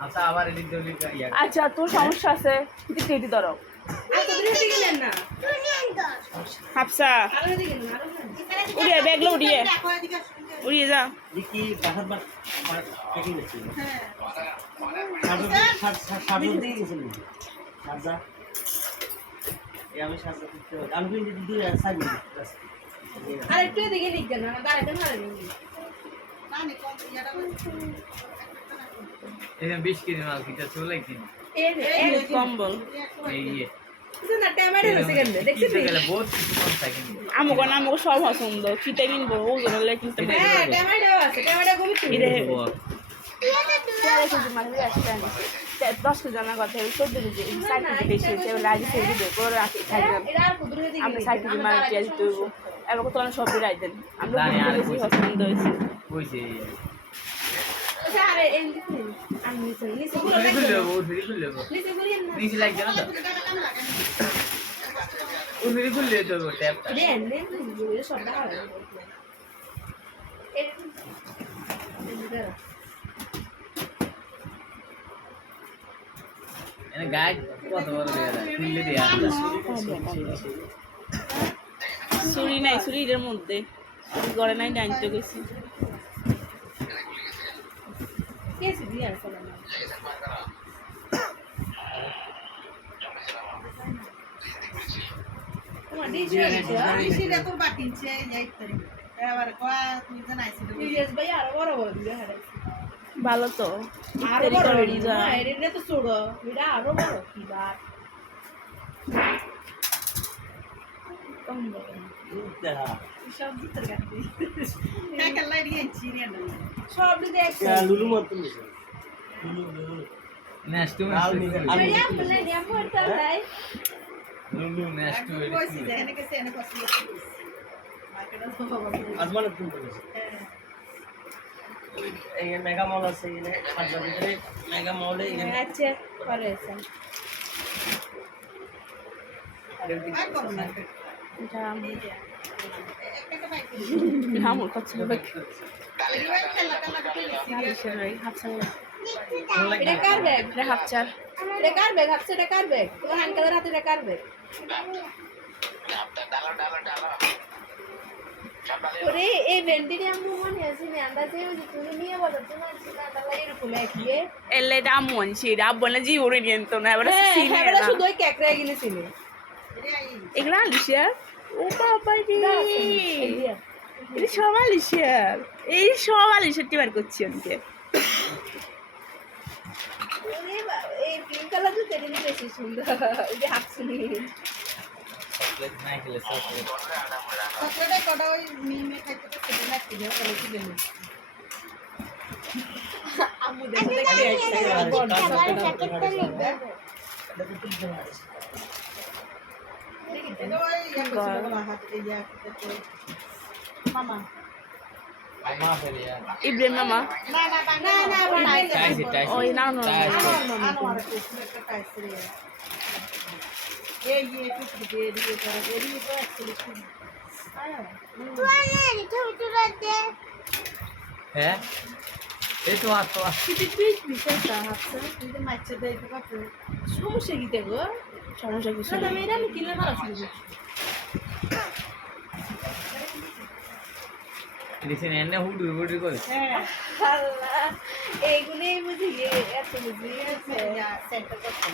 আচ্ছা আবার এদিক দিয়ে আচ্ছা তোর সমস্যা আছে দিদি ধরো হাফসা উড়িয়ে ব্যাগলো উড়িয়ে উড়িয়ে যা কি বাহার বাট কেটে গেছে হ্যাঁ সাজা দিয়ে গেছিল সাজা আমি সাজা দিতে আমি কিন্তু দিয়ে সাজি আর একটু এদিকে লিখ দেন না দাঁড়াতে মারেন না নি কম ইয়াটা এই 20 কেজি মাল কিটা চলে কিনি এই কম্বল এই না টমেটো হইছে কেন দেখছিস গেলে বহুত কিছু কম থাকে আমগো সব পছন্দ কিতে কিনবো ওজন হলে কিনতে হ্যাঁ টমেটো আছে টমেটো কবি ইরে 10 কেজি জানা কথা 14 কেজি 60 কেজি বেশি হয়েছে লাগে সেগুলো দেখো রাখি থাকলাম আমরা 60 কেজি মাল পেঁয়াজ দেবো এবার তো সব বিরাই দেন আমরা বেশি পছন্দ হয়েছে কইছে আরে এমনি আমি নিচে নিচে লাগবে না তো উনি খুললে তো ট্যাপ দেন সব দেখা এনে গায় কত বড় দেয়া খুললে দেয়া ছুরি নাই ছুরির মধ্যে গড়ে নাই ডাইনতে গেছি কেসি দিয়ে আসলে না তোমার ডিজিটা তো বাকিছে এই তারিখ এবার কোয়া তুমি জানাইছো ডিজিএস ভাই আর বড় বড় দিয়ে হারাইছে ভালো তো আর বড় হয়ে যায় এটা তো ছোট এটা আরো বড় কি বাত কম বড় দেখা সব দিতে গাতি কাকালাই দিয়ে চিনি না সব দিতে একটা লুলু মত নিছে লুলু নেক্সট আরে আপনি নিয়া পড়তা নাই লুলু নেক্সট কইছি এনে কে এনে কইছি মার্কেটে তো বাবা আজমানে ফোন করেছে এই মেগা মল আছে এখানে পাঁচটা ভিতরে মেগা মলে এখানে আচ্ছা করেছে আর করো না এটা একটা বাইক আমুল কত হাফসা এটা কার ব্যাগ এটা হাফচার এটা কার ব্যাগ হাফছে এটা কার ব্যাগ তোমার আঙ্কেলের হাতে এটা কার ব্যাগ ওরে এই ভেন্টিটি আমি মনে আছে না আন্দাজে ওই তুমি নিয়ে বলো তোমার চিন্তা লাগে এরকম একইয়ে এলে এটা আমন ছিল আব্বনে জি ওরে নিয়ে তো না এবারে সিনে হ্যাঁ এবারে শুধু ওই কেকড়া গিনেছিল এগুলা আলিশিয়ার ও বাবা রে এটা সব আলিশিয়ার এই সব আলিশিয়ার টিবার করছি ওকে ওরে এই পিঙ্ক কালার তো তেরি বেশি সুন্দর এই যে হাফসুনি চকলেট না খেলে চকলেট চকলেটে কটা ওই মিমে খাইতে তো সেটা লাগতে যাও তাহলে কি দেন আম্মু দেখো দেখতে বড় চকলেটটা লিখবে মামা আমা ফেলিয়া ইব্রাহিম মামা না বানাইছে টাইস ওই না না আনোয়ার একটা টাইস রে এই টুক দে দিয়ে করে এরি তো আসলে কি আয়া হ্যাঁ এই তো আর তো তুই বিষয়টা হাতটা কিন্তু মাইছে দেই তো কাপড় সমস্যা কি দেখো সমস্যা কিছু না মেয়েরা আমি কিনলে মারা শুরু লিসেন এনে হুডু করে হ্যাঁ আল্লাহ এইগুলোই বুঝি এত বুঝি সেন্টার করতে